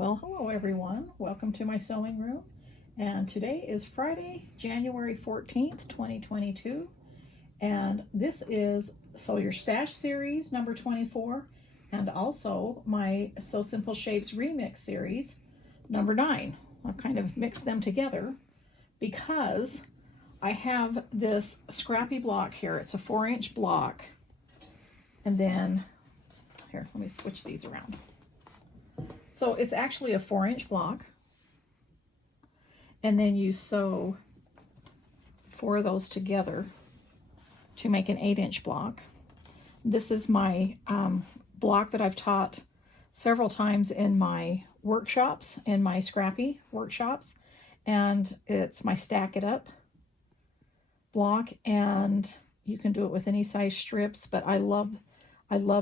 Well, hello everyone. Welcome to my sewing room. And today is Friday, January 14th, 2022. And this is Sew Your Stash series number 24 and also my Sew Simple Shapes remix series number 9. I've kind of mixed them together because I have this scrappy block here. It's a 4-inch block. And then, here, let me switch these around. So it's actually a 4-inch block, and then you sew 4 of those together to make an 8-inch block. This is my block that I've taught several times in my workshops, in my scrappy workshops, and it's my stack it up block, and you can do it with any size strips, but I love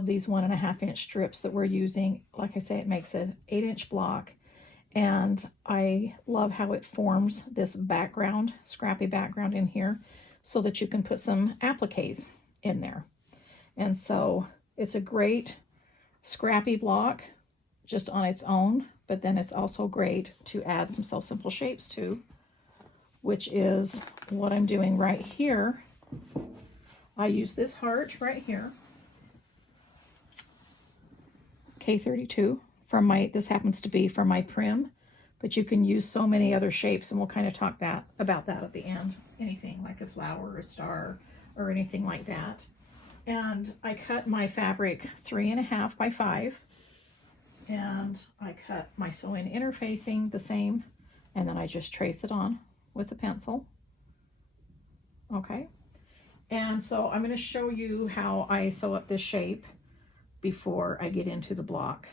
these 1.5-inch strips that we're using. Like I say, it makes an 8-inch block, and I love how it forms this background, scrappy background in here, so that you can put some appliques in there. And so it's a great scrappy block just on its own, but then it's also great to add some Sew Simple Shapes to, which is what I'm doing right here. I use this heart right here, K32 from my, this happens to be from my PRIM, but you can use so many other shapes, and we'll kind of talk about that at the end. Anything like a flower or a star or anything like that. And I cut my fabric 3.5 by 5, and I cut my sewing interfacing the same, and then I just trace it on with a pencil. Okay, and so I'm going to show you how I sew up this shape before I get into the block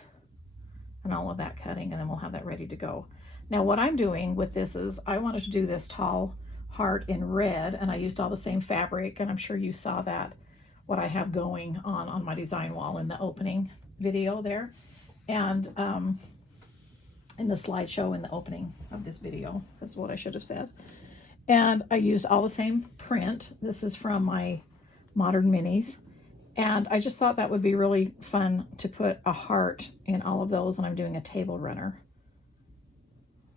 and all of that cutting, and then we'll have that ready to go. Now what I'm doing with this is I wanted to do this tall heart in red, and I used all the same fabric, and I'm sure you saw that, what I have going on my design wall in the opening video there, and in the slideshow in the opening of this video, that's what I should have said. And I used all the same print. This is from my Modern Minis. And I just thought that would be really fun to put a heart in all of those, and I'm doing a table runner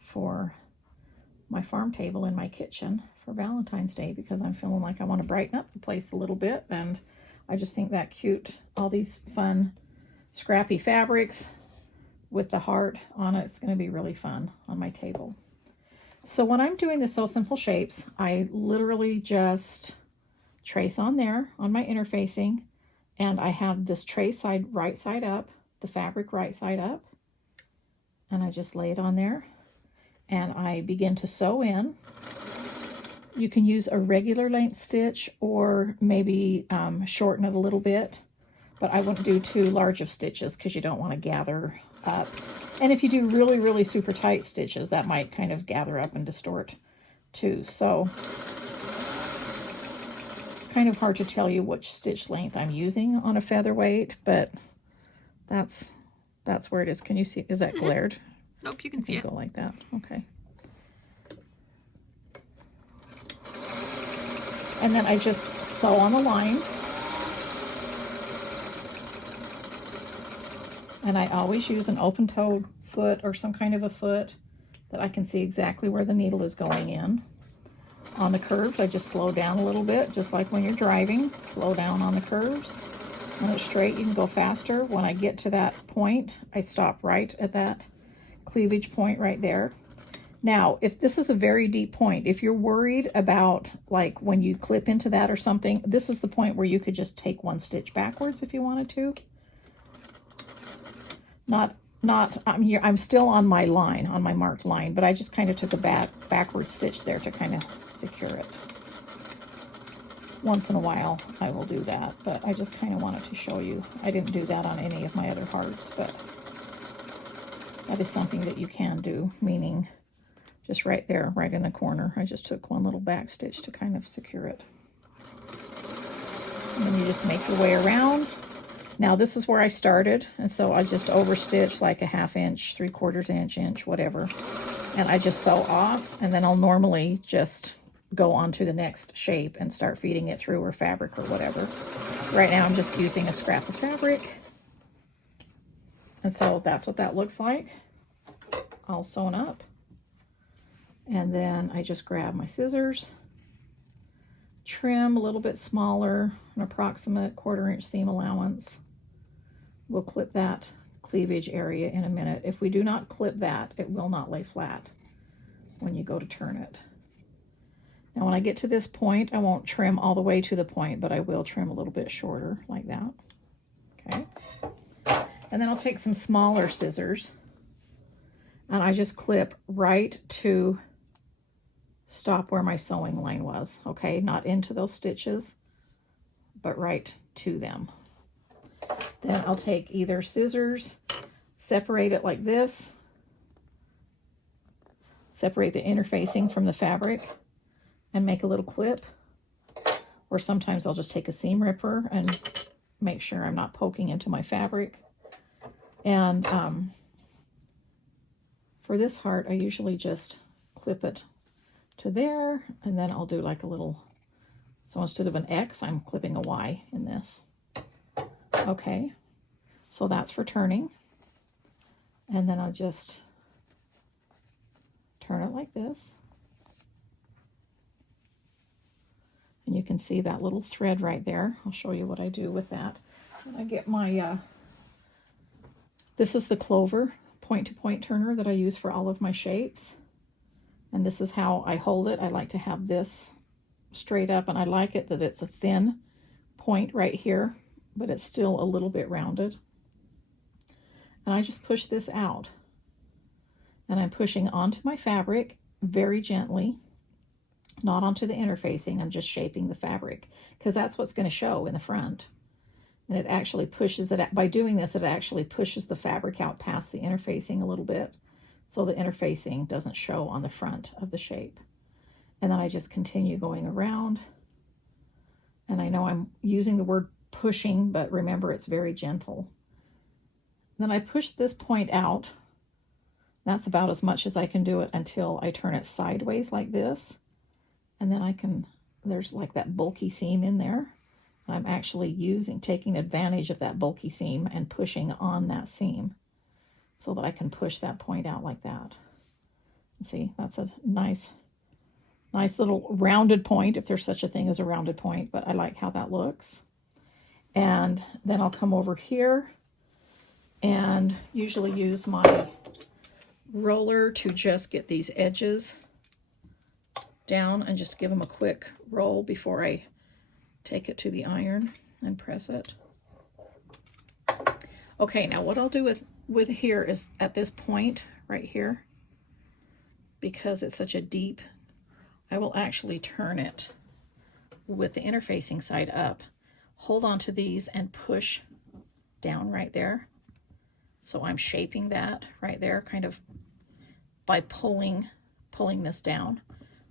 for my farm table in my kitchen for Valentine's Day, because I'm feeling like I want to brighten up the place a little bit, and I just think that cute, all these fun scrappy fabrics with the heart on it, it's going to be really fun on my table. So when I'm doing the Sew Simple Shapes, I literally just trace on there on my interfacing. And I have this tray side right side up, the fabric right side up, and I just lay it on there, and I begin to sew in. You can use a regular length stitch, or maybe shorten it a little bit, but I wouldn't do too large of stitches because you don't want to gather up. And if you do really, really super tight stitches, that might kind of gather up and distort too. So kind of hard to tell you which stitch length I'm using on a featherweight, but that's where it is. Can you see? Is that glared? Nope, you can see it. Go like that. Okay. And then I just sew on the lines. And I always use an open-toed foot or some kind of a foot that I can see exactly where the needle is going in. On the curves, I just slow down a little bit, just like when you're driving. Slow down on the curves. When it's straight, you can go faster. When I get to that point, I stop right at that cleavage point right there. Now, if this is a very deep point, if you're worried about like when you clip into that or something, this is the point where you could just take 1 stitch backwards if you wanted to. I'm still on my line, on my marked line, but I just kind of took a backward stitch there to kind of secure it. Once in a while I will do that, but I just kind of wanted to show you. I didn't do that on any of my other hearts, but that is something that you can do, meaning just right there, right in the corner. I just took 1 little back stitch to kind of secure it. And then you just make your way around. Now this is where I started, and so I just overstitch like a 1/2 inch, 3/4 inch, whatever. And I just sew off, and then I'll normally just go on to the next shape and start feeding it through, or fabric or whatever. Right now I'm just using a scrap of fabric. And so that's what that looks like. all sewn up. And then I just grab my scissors, trim a little bit smaller, an approximate 1/4 inch seam allowance. We'll clip that cleavage area in a minute. If we do not clip that, it will not lay flat when you go to turn it. Now when I get to this point, I won't trim all the way to the point, but I will trim a little bit shorter like that. Okay. And then I'll take some smaller scissors and I just clip right to stop where my sewing line was. Okay, not into those stitches, but right to them. Then I'll take either scissors, separate it like this, separate the interfacing from the fabric, and make a little clip. Or sometimes I'll just take a seam ripper and make sure I'm not poking into my fabric. And for this heart, I usually just clip it to there, and then I'll do like a little, so instead of an X, I'm clipping a Y in this. Okay, so that's for turning. And then I'll just turn it like this. And you can see that little thread right there. I'll show you what I do with that. When I get my, this is the clover point-to-point turner that I use for all of my shapes. And this is how I hold it. I like to have this straight up, and I like it that it's a thin point right here, but it's still a little bit rounded. And I just push this out. And I'm pushing onto my fabric very gently, not onto the interfacing. I'm just shaping the fabric because that's what's going to show in the front. And it actually pushes it, by doing this, it actually pushes the fabric out past the interfacing a little bit, so the interfacing doesn't show on the front of the shape. And then I just continue going around. And I know I'm using the word pushing, but remember it's very gentle. Then I push this point out. That's about as much as I can do it until I turn it sideways like this. And then I can, there's like that bulky seam in there. I'm actually taking advantage of that bulky seam and pushing on that seam so that I can push that point out like that. See, that's a nice little rounded point, if there's such a thing as a rounded point, but I like how that looks. And then I'll come over here and usually use my roller to just get these edges down and just give them a quick roll before I take it to the iron and press it. Okay, now what I'll do with here is at this point right here, because it's such a deep, I will actually turn it with the interfacing side up, hold on to these and push down right there. So I'm shaping that right there kind of by pulling this down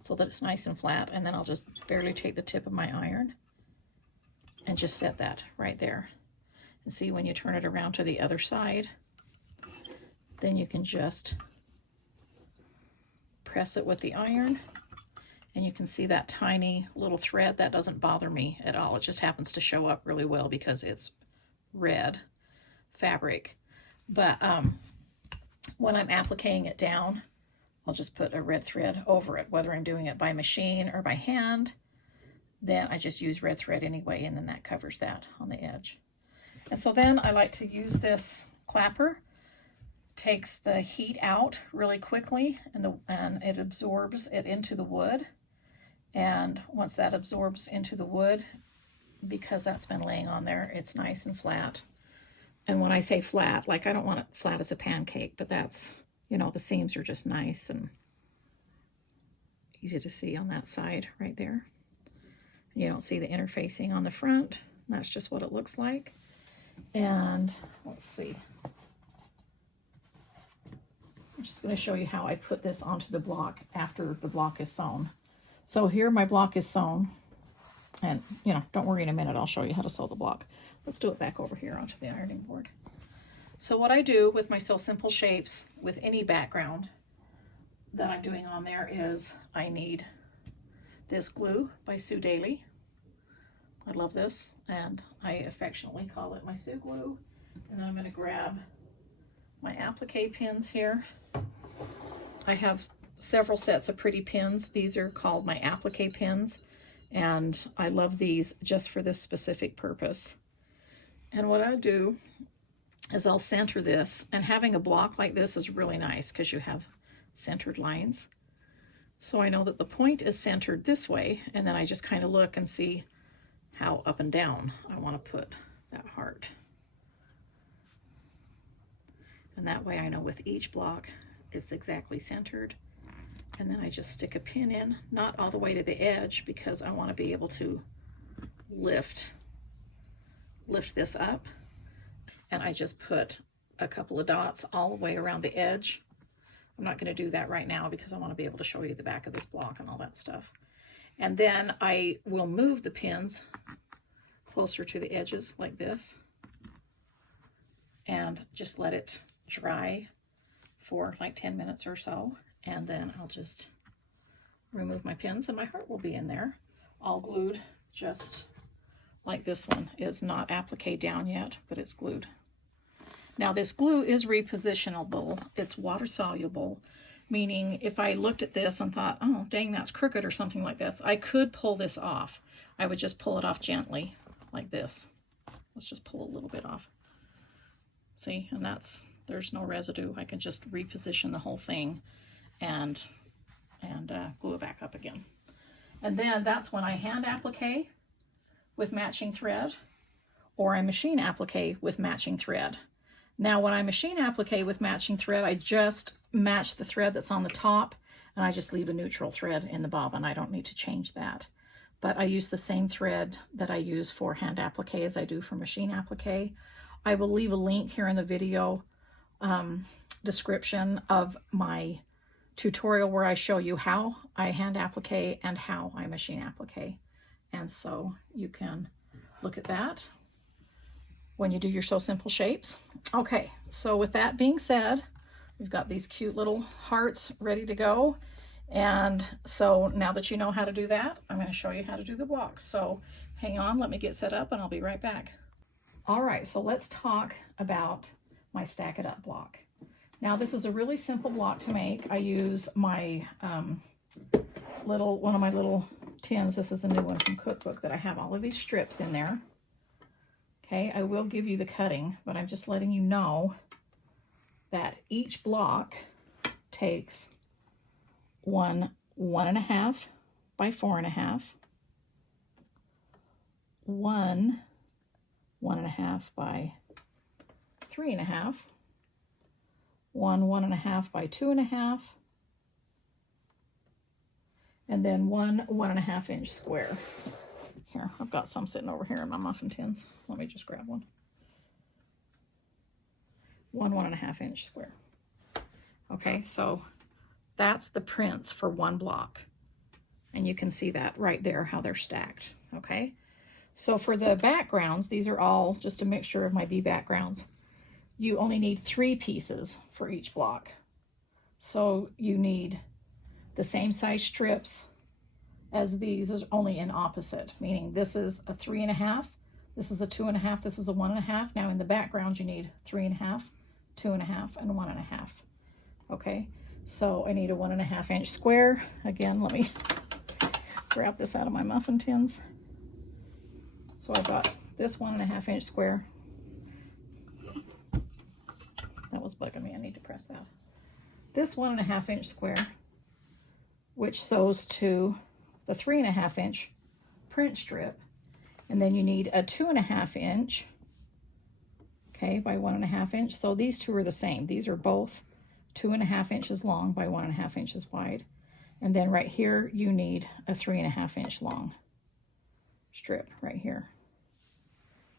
so that it's nice and flat. And then I'll just barely take the tip of my iron and just set that right there. And see, when you turn it around to the other side, then you can just press it with the iron, and you can see that tiny little thread. That doesn't bother me at all. It just happens to show up really well because it's red fabric. But when I'm appliquing it down, I'll just put a red thread over it, whether I'm doing it by machine or by hand. Then I just use red thread anyway, and then that covers that on the edge. And so then I like to use this clapper. Takes the heat out really quickly, and it absorbs it into the wood. And once that absorbs into the wood, because that's been laying on there, it's nice and flat. And when I say flat, like I don't want it flat as a pancake, but that's, you know, the seams are just nice and easy to see on that side right there. You don't see the interfacing on the front. That's just what it looks like. And let's see. I'm just going to show you how I put this onto the block after the block is sewn. So here my block is sewn. And, you know, don't worry, in a minute I'll show you how to sew the block. Let's do it back over here onto the ironing board. So what I do with my Sew Simple shapes with any background that I'm doing on there is I need this glue by Sue Daly. I love this, and I affectionately call it my Sue glue. And then I'm going to grab my applique pins here, I have several sets of pretty pins. These are called my applique pins, and I love these just for this specific purpose. And what I do is I'll center this, and having a block like this is really nice because you have centered lines. So I know that the point is centered this way, and then I just kind of look and see how up and down I want to put that heart. And that way I know with each block it's exactly centered. And then I just stick a pin in, not all the way to the edge, because I want to be able to lift this up. And I just put a couple of dots all the way around the edge. I'm not going to do that right now because I want to be able to show you the back of this block and all that stuff. And then I will move the pins closer to the edges like this and just let it dry for like 10 minutes or so. And then I'll just remove my pins and my heart will be in there, all glued, just like this one is not applique down yet, but it's glued. Now this glue is repositionable. It's water soluble, meaning if I looked at this and thought, oh, dang, that's crooked or something like this, I could pull this off. I would just pull it off gently like this. Let's just pull a little bit off. See, and there's no residue. I can just reposition the whole thing and glue it back up again. And then that's when I hand applique with matching thread, or I machine applique with matching thread. Now when I machine applique with matching thread, I just match the thread that's on the top, and I just leave a neutral thread in the bobbin. I don't need to change that. But I use the same thread that I use for hand applique as I do for machine applique. I will leave a link here in the video description of my tutorial where I show you how I hand applique and how I machine applique. And so you can look at that when you do your So Simple shapes. Okay, so with that being said, we've got these cute little hearts ready to go. And so now that you know how to do that, I'm going to show you how to do the blocks. So hang on, let me get set up and I'll be right back. All right, so let's talk about my Stack It Up block. Now this is a really simple block to make. I use my one of my little tins. This is a new one from Cookbook that I have all of these strips in there. Okay, I will give you the cutting, but I'm just letting you know that each block takes 1.5 by 4.5, 1.5 by 3.5, 1.5 by 2.5, and then 1.5 inch square. Here, I've got some sitting over here in my muffin tins. Let me just grab one. 1.5 inch square. Okay, so that's the prints for one block. And you can see that right there, how they're stacked. Okay, so for the backgrounds, these are all just a mixture of my bee backgrounds. You only need 3 pieces for each block. So you need the same size strips as these, is only in opposite, meaning this is a 3.5, this is a 2.5, this is a 1.5. Now in the background you need 3.5, 2.5, and 1.5. Okay, so I need a 1.5 inch square. Again, let me grab this out of my muffin tins. So I've got this 1.5 inch square. That was bugging me, I need to press that. This 1.5 inch square, which sews to the 3.5 inch print strip, and then you need a 2.5 inch, okay, by 1.5 inch. So these two are the same. These are both 2.5 inches long by 1.5 inches wide. And then right here, you need a 3.5 inch long strip right here.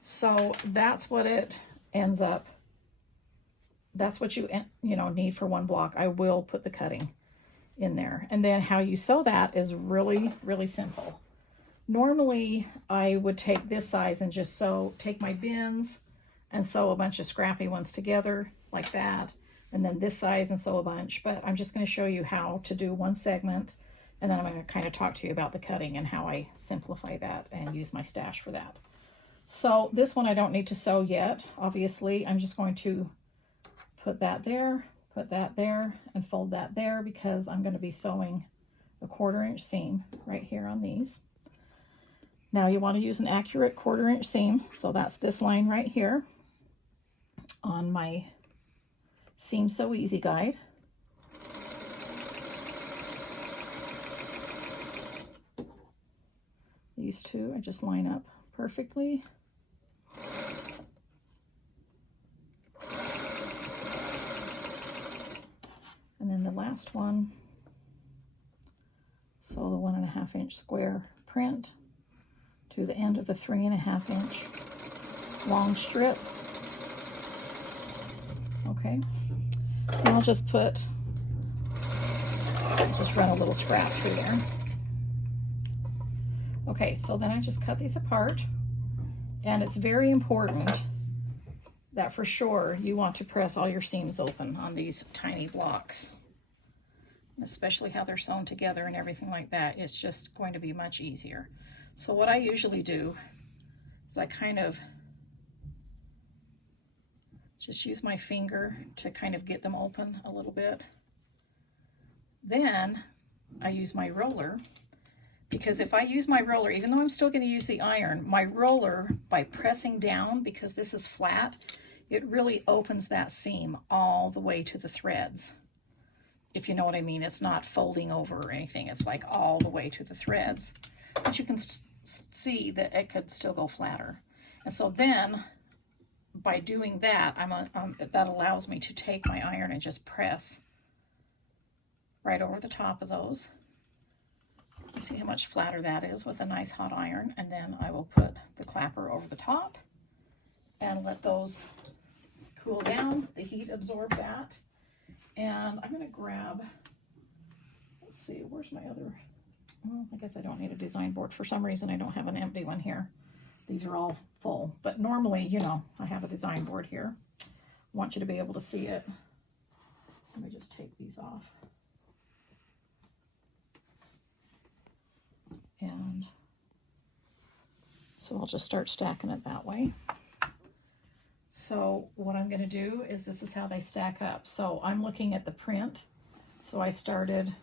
So that's what it ends up. That's what you need for one block. I will put the cutting in there. And then how you sew that is really, really simple. Normally, I would take this size and just take my bins and sew a bunch of scrappy ones together like that. And then this size and sew a bunch. But I'm just going to show you how to do one segment. And then I'm going to kind of talk to you about the cutting and how I simplify that and use my stash for that. So this one I don't need to sew yet. Obviously, I'm just going to put that there, Put that there and fold that there because I'm going to be sewing a 1/4 inch seam right here on these. Now you want to use an accurate 1/4 inch seam, so that's this line right here on my Seam So Easy guide. These two I just line up perfectly. And then the last one, sew the 1.5 inch square print to the end of the 3.5 inch long strip. Okay, and I'll just run a little scrap through there. Okay, so then I just cut these apart, and it's very important that for sure you want to press all your seams open on these tiny blocks, especially how they're sewn together and everything like that. It's just going to be much easier. So what I usually do is I kind of just use my finger to kind of get them open a little bit. Then I use my roller, because if I use my roller, even though I'm still going to use the iron, my roller, by pressing down, because this is flat, it really opens that seam all the way to the threads. If you know what I mean, it's not folding over or anything. It's like all the way to the threads. But you can see that it could still go flatter. And so then, by doing that, that allows me to take my iron and just press right over the top of those. You see how much flatter that is with a nice hot iron. And then I will put the clapper over the top and let those cool down, the heat absorb that. And I'm going to grab, let's see, where's my other, well, I guess I don't need a design board. For some reason, I don't have an empty one here. These are all full, but normally, you know, I have a design board here. I want you to be able to see it. Let me just take these off. And so I'll just start stacking it that way. So what I'm going to do is, this is how they stack up. So I'm looking at the print. So I started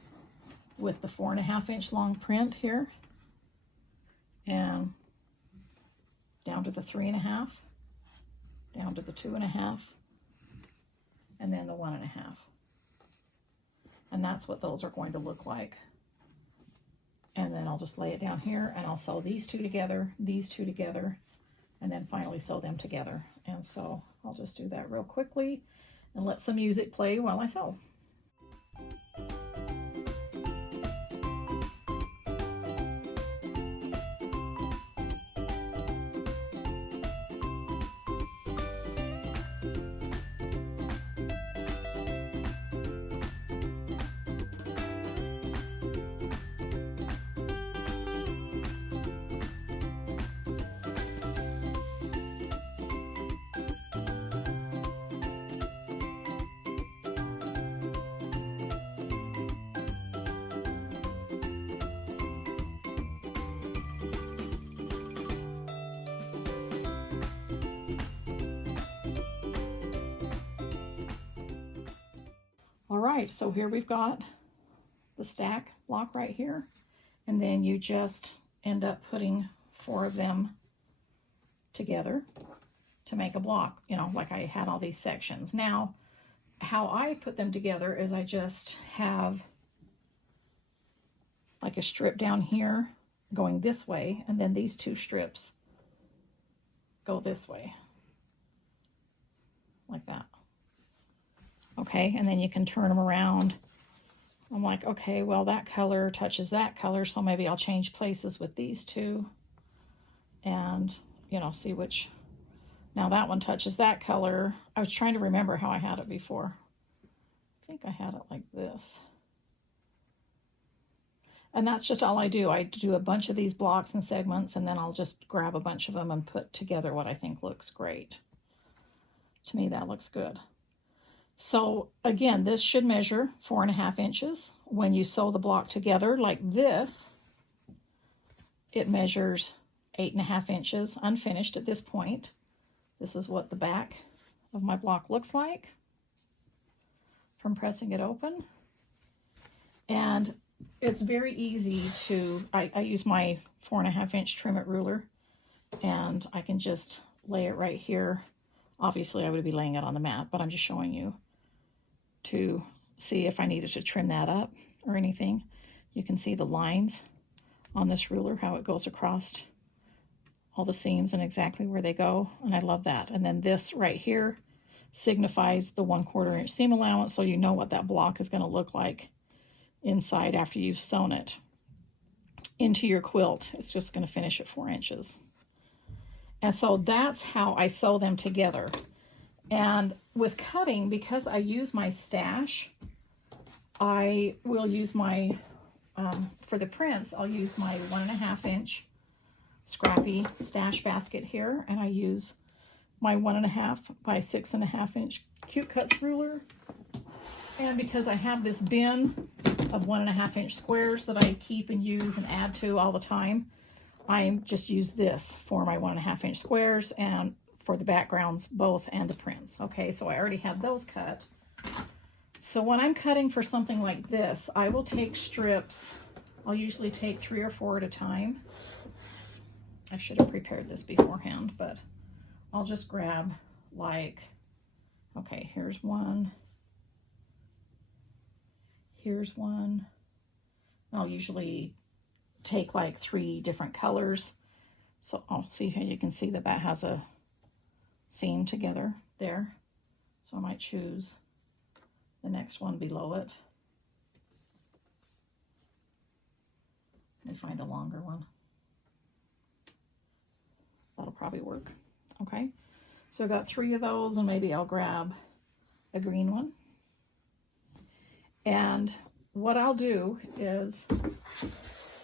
with the 4.5 inch long print here, and down to the 3.5, down to the 2.5, and then the 1.5. And that's what those are going to look like. And then I'll just lay it down here, and I'll sew these two together, and then finally sew them together. And so I'll just do that real quickly and let some music play while I sew. All right, so here we've got the stack block right here, and then you just end up putting 4 of them together to make a block, you know, like I had all these sections. Now, how I put them together is I just have like a strip down here going this way, and then these 2 strips go this way, like that. Okay, and then you can turn them around. I'm like, okay, well, that color touches that color, so maybe I'll change places with these 2 and, you know, see which. Now that one touches that color. I was trying to remember how I had it before. I think I had it like this. And that's just all I do. I do a bunch of these blocks and segments, and then I'll just grab a bunch of them and put together what I think looks great. To me, that looks good. So again, this should measure 4.5 inches. When you sew the block together like this, it measures 8.5 inches unfinished at this point. This is what the back of my block looks like from pressing it open. And it's very easy to, I use my 4.5-inch trim it ruler, and I can just lay it right here. Obviously I would be laying it on the mat, but I'm just showing you to see if I needed to trim that up or anything. You can see the lines on this ruler, how it goes across all the seams and exactly where they go, and I love that. And then this right here signifies the 1/4 inch seam allowance, so you know what that block is going to look like inside after you've sewn it into your quilt. It's just going to finish at 4 inches. And so that's how I sew them together. And with cutting, because I use my stash, I will use my, for the prints, I'll use my 1.5-inch scrappy stash basket here, and I use my 1.5 by 6.5-inch cute cuts ruler. And because I have this bin of 1.5-inch squares that I keep and use and add to all the time, I just use this for my 1.5-inch squares and for the backgrounds both and the prints. Okay, so I already have those cut. So when I'm cutting for something like this, I will take strips. I'll usually take 3 or 4 at a time. I should have prepared this beforehand, but I'll just grab like, okay, here's one. Here's one. I'll usually take like 3 different colors. So I'll see how you can see that that has a seam together there. So I might choose the next one below it. Let me find a longer one. That'll probably work. Okay. So I've got 3 of those, and maybe I'll grab a green one. And what I'll do is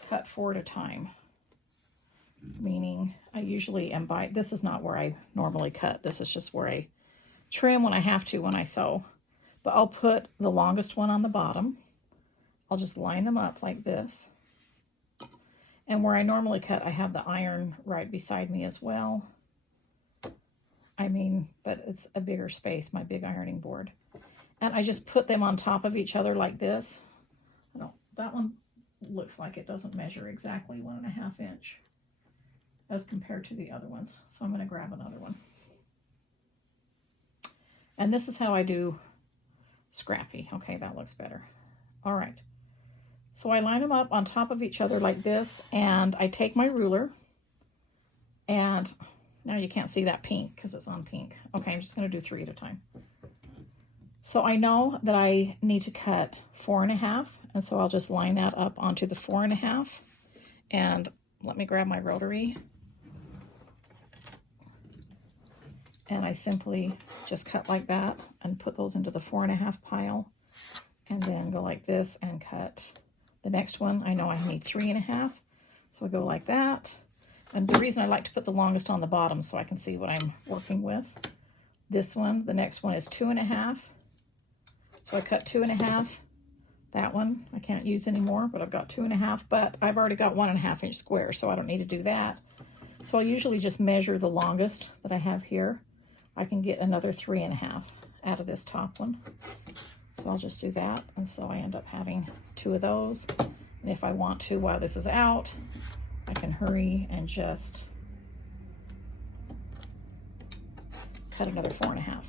cut 4 at a time, meaning I usually am by, this is not where I normally cut. This is just where I trim when I have to when I sew. But I'll put the longest one on the bottom. I'll just line them up like this. And where I normally cut, I have the iron right beside me as well. I mean, but it's a bigger space, my big ironing board. And I just put them on top of each other like this. I don't, that one looks like it doesn't measure exactly 1.5 inch as compared to the other ones. So I'm going to grab another one. And this is how I do scrappy. Okay, that looks better. All right. So I line them up on top of each other like this, and I take my ruler, and now you can't see that pink because it's on pink. Okay, I'm just going to do 3 at a time. So I know that I need to cut 4.5, and so I'll just line that up onto the 4.5. And let me grab my rotary. And I simply just cut like that and put those into the 4.5 pile, and then go like this and cut the next one. I know I need 3.5, so I go like that. And the reason I like to put the longest on the bottom so I can see what I'm working with. This one, the next one is 2.5. So I cut 2.5. That one I can't use anymore, but I've got 2.5, but I've already got 1.5 inch square, so I don't need to do that. So I usually just measure the longest that I have here. I can get another 3.5 out of this top one. So I'll just do that, and so I end up having 2 of those. And if I want to, while this is out, I can hurry and just cut another 4.5.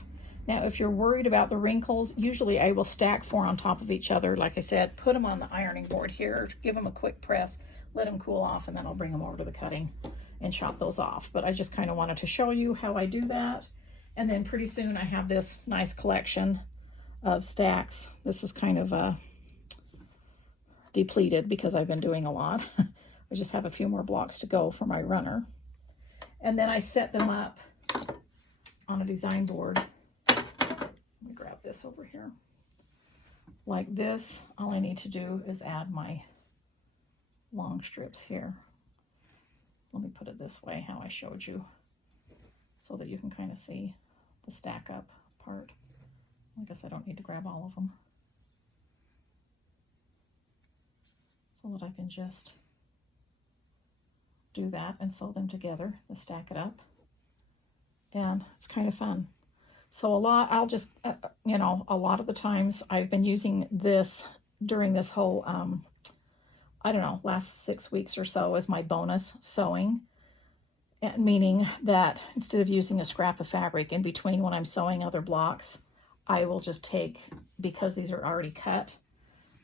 Now, if you're worried about the wrinkles, usually I will stack 4 on top of each other. Like I said, put them on the ironing board here, give them a quick press, let them cool off, and then I'll bring them over to the cutting and chop those off. But I just kind of wanted to show you how I do that. And then pretty soon I have this nice collection of stacks. This is kind of depleted because I've been doing a lot. I just have a few more blocks to go for my runner. And then I set them up on a design board. Let me grab this over here. Like this, all I need to do is add my long strips here. Let me put it this way, how I showed you, so that you can kind of see the stack up part. I guess I don't need to grab all of them. So that I can just do that and sew them together and stack it up. And it's kind of fun. So a lot, I'll just, you know, a lot of the times I've been using this during this whole, I don't know, last 6 weeks or so as my bonus sewing. Meaning that instead of using a scrap of fabric in between when I'm sewing other blocks, I will just take, because these are already cut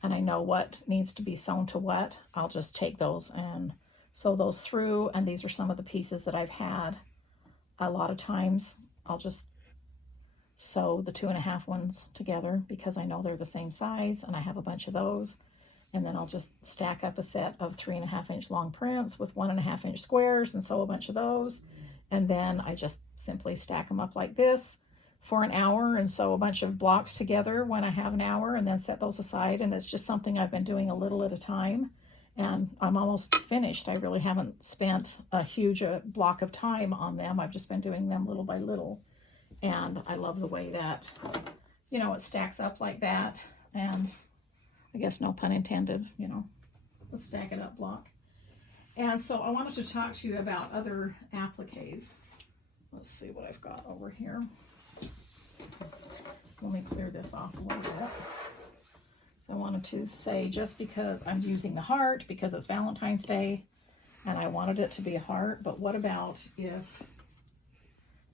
and I know what needs to be sewn to what, I'll just take those and sew those through. And these are some of the pieces that I've had. A lot of times I'll just sew the 2.5 ones together because I know they're the same size and I have a bunch of those. And then I'll just stack up a set of 3.5 inch long prints with 1.5 inch squares and sew a bunch of those. And then I just simply stack them up like this for an hour and sew a bunch of blocks together when I have an hour, and then set those aside. And it's just something I've been doing a little at a time. And I'm almost finished. I really haven't spent a huge block of time on them. I've just been doing them little by little. And I love the way that, you know, it stacks up like that. And I guess no pun intended, you know, the stack it up block. And so I wanted to talk to you about other appliques. Let's see what I've got over here. Let me clear this off a little bit. So I wanted to say, just because I'm using the heart, because it's Valentine's Day, and I wanted it to be a heart, but what about if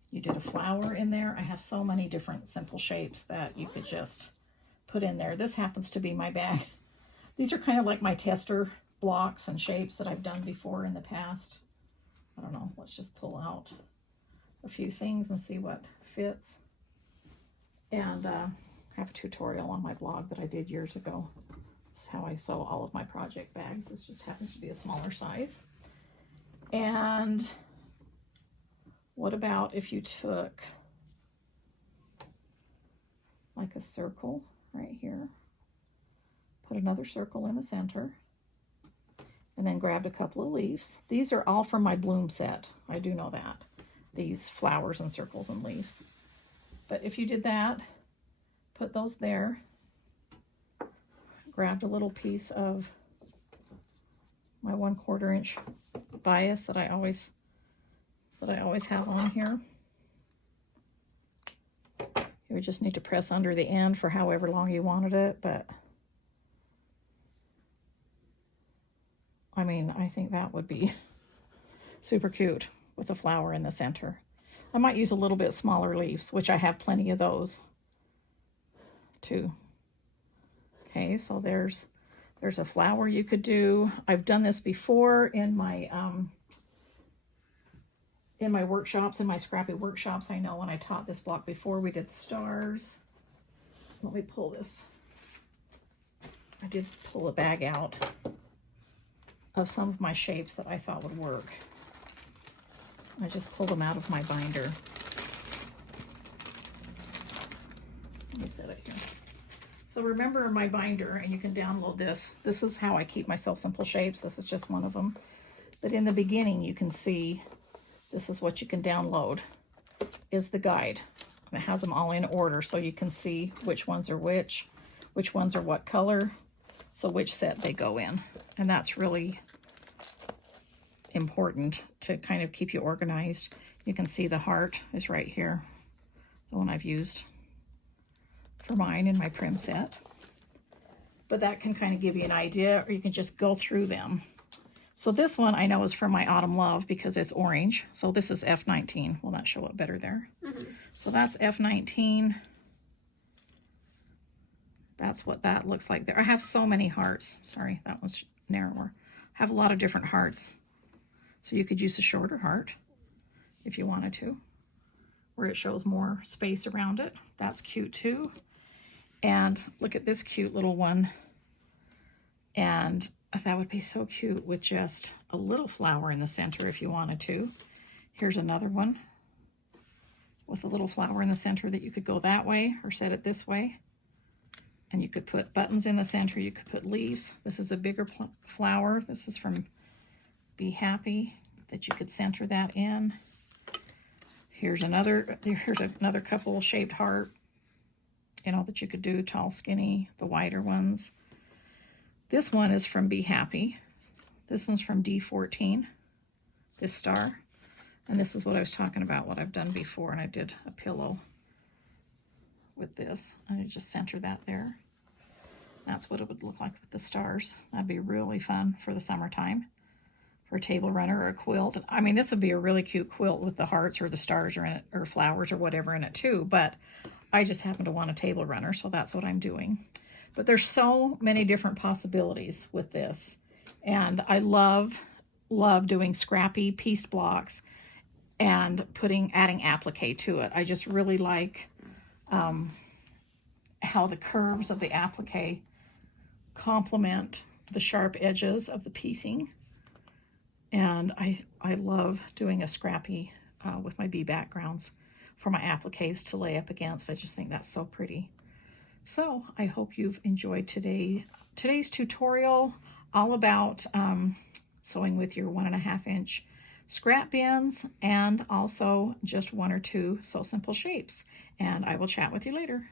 you did a flower in there? I have so many different simple shapes that you could just put in there. This happens to be my bag. These are kind of like my tester blocks and shapes that I've done before in the past. I don't know, let's just pull out a few things and see what fits. And I have a tutorial on my blog that I did years ago. This is how I sew all of my project bags. This just happens to be a smaller size. And what about if you took like a circle right here, put another circle in the center, and then grabbed a couple of leaves. These are all from my bloom set. I do know that. These flowers and circles and leaves. But if you did that, put those there, grabbed a little piece of my 1/4 inch bias that I always have on here. You would just need to press under the end for however long you wanted it, but I mean, I think that would be super cute with a flower in the center. I might use a little bit smaller leaves, which I have plenty of those too. Okay, so there's a flower you could do. I've done this before in my workshops, in my scrappy workshops. I know when I taught this block before, we did stars. Let me pull this. I did pull a bag out of some of my shapes that I thought would work. I just pulled them out of my binder. Let me set it here. So remember my binder, and you can download this. This is how I keep myself simple shapes. This is just one of them. But in the beginning, you can see this is what you can download, is the guide. And it has them all in order, so you can see which ones are which ones are what color, so which set they go in. And that's really important to kind of keep you organized. You can see the heart is right here, the one I've used for mine in my PRIM set. But that can kind of give you an idea, or you can just go through them. So this one I know is from my Autumn Love because it's orange. So this is F19. Will that show up better there? So that's F19. That's what that looks like there. I have so many hearts. Sorry, that one's narrower. I have a lot of different hearts. So you could use a shorter heart if you wanted to, where it shows more space around it. That's cute too. And look at this cute little one. And that would be so cute with just a little flower in the center if you wanted to. Here's another one with a little flower in the center that you could go that way or set it this way. And you could put buttons in the center. You could put leaves. This is a bigger flower. This is from Be Happy, that you could center that in. Here's another couple shaped heart, you know, that you could do, tall, skinny, the wider ones. This one is from Be Happy. This one's from D14, this star. And this is what I was talking about, what I've done before, and I did a pillow. with this. I just center that there. That's what it would look like with the stars. That'd be really fun for the summertime, for a table runner or a quilt. I mean, this would be a really cute quilt with the hearts or the stars or in it, or flowers or whatever in it too, but I just happen to want a table runner, so that's what I'm doing. But there's so many different possibilities with this, and I love doing scrappy pieced blocks and adding applique to it. I just really like how the curves of the applique complement the sharp edges of the piecing. And I love doing a scrappy with my bee backgrounds for my appliques to lay up against. I just think that's so pretty. So I hope you've enjoyed today's tutorial, all about sewing with your 1.5 inch scrap bins, and also just 1 or 2 Sew Simple shapes. And I will chat with you later.